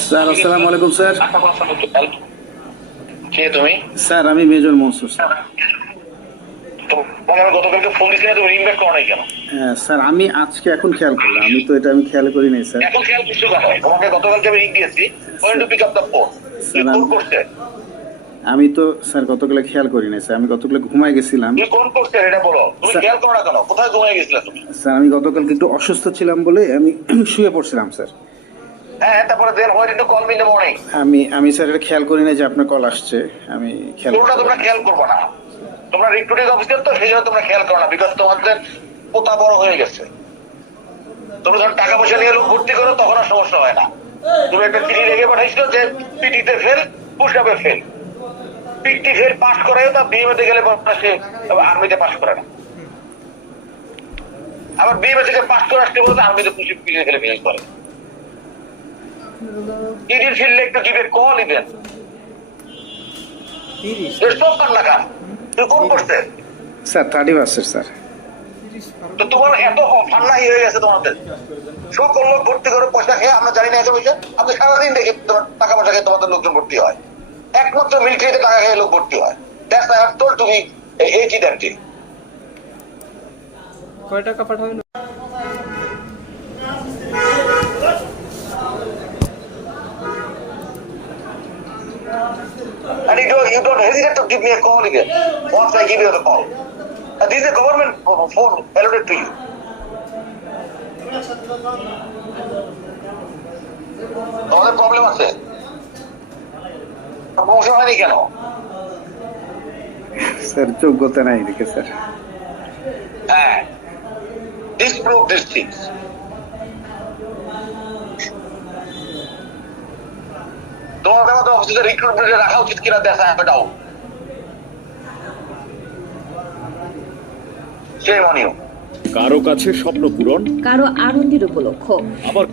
Sir আসসালামু আলাইকুম sir কে তুমি? স্যার আমি মেজর মনসুর স্যার আমি গতকালকে ফোন দিচ্ছি তুমি রিং ব্যাক করো নাই কেন? হ্যাঁ, স্যার আমি আজকে এখন খেয়াল করলাম। আমি তো এটা আমি খেয়াল করি নাই স্যার এখন খেয়াল করছ কেন তোমাকে গতকালকে আমি রিং দিয়েছি when to pick up the phone phone করছে? আমি তো স্যার গতকালে খেয়াল করি নাই স্যার আমি গতকালে ঘুমাই গেছিলাম। কোন করছে এটা বলো। তুমি খেয়াল করো না কেন? কোথায় ঘুমিয়ে গেছিলে তুমি? স্যার আমি গতকালকে একটু অসুস্থ ছিলাম বলে আমি শুয়ে পড়ছিলাম স্যার হ্যাঁ তারপরে then what to call me in the morning আমি আমি স্যার এটা খেয়াল করি নাই যে আপনার কল আসছে। আমি খেয়াল কোনটা তোমরা খেয়াল করবে না। তোমরা রিক্রুটিং অফিসার তো সেই জন্য তোমরা খেয়াল করো না বিকজ তোমাদের পোতা বড় হয়ে গেছে। তুমি যখন টাকা পয়সা নিয়ে লোক ভর্তি করো তখন আর সমস্যা হয় না। তুমি একটা চিঠি লেগে পাঠাইছিল যে পিটিতে ফেল পুষাবে ফেল পিটি ফেল পাস করাই তা বিএমএতে গেলে সে আর্মিতে পাস করে না। আবার বিএমএ থেকে পাস করে আসতে বলতে আর্মিতে পুষি পিটিতে ফেলে ফেল করে ইডির ফিল্ডে একটু গিভ এ কল ইভেন সব কান্না কান তুই কোন করছে? Sir thirty percent sir. তো তোমার এত ফান্না হয়ে গেছে তোমাদের। সকল লোক ভর্তি করে পয়সা খেয়ে আমরা জানি না এত পয়সা। আপনি সারাদিন দেখি তোমার টাকা পয়সা খেয়ে তোমাদের লোকজন ভর্তি হয়। একমাত্র মিলিটারিতে টাকা খেয়ে লোক ভর্তি হয়। That's I have told to that কয় টাকা পাঠাবেন? And you don't, you don't hesitate to give me a call again once I give you the call. And this is a government phone allotted to you. তোমাদের problem আছে promotion হয়নি কেন sir যোগ্যতা নাই দেখে স্যার হ্যাঁ disprove these things. অফিসে রিক্রুটমেন্টে রাখা উচিত কিনা দেখা হবে ডাউট সেই মনিও। কারও কাছে স্বপ্ন পূরণ কারও আনন্দের উপলক্ষ। আবার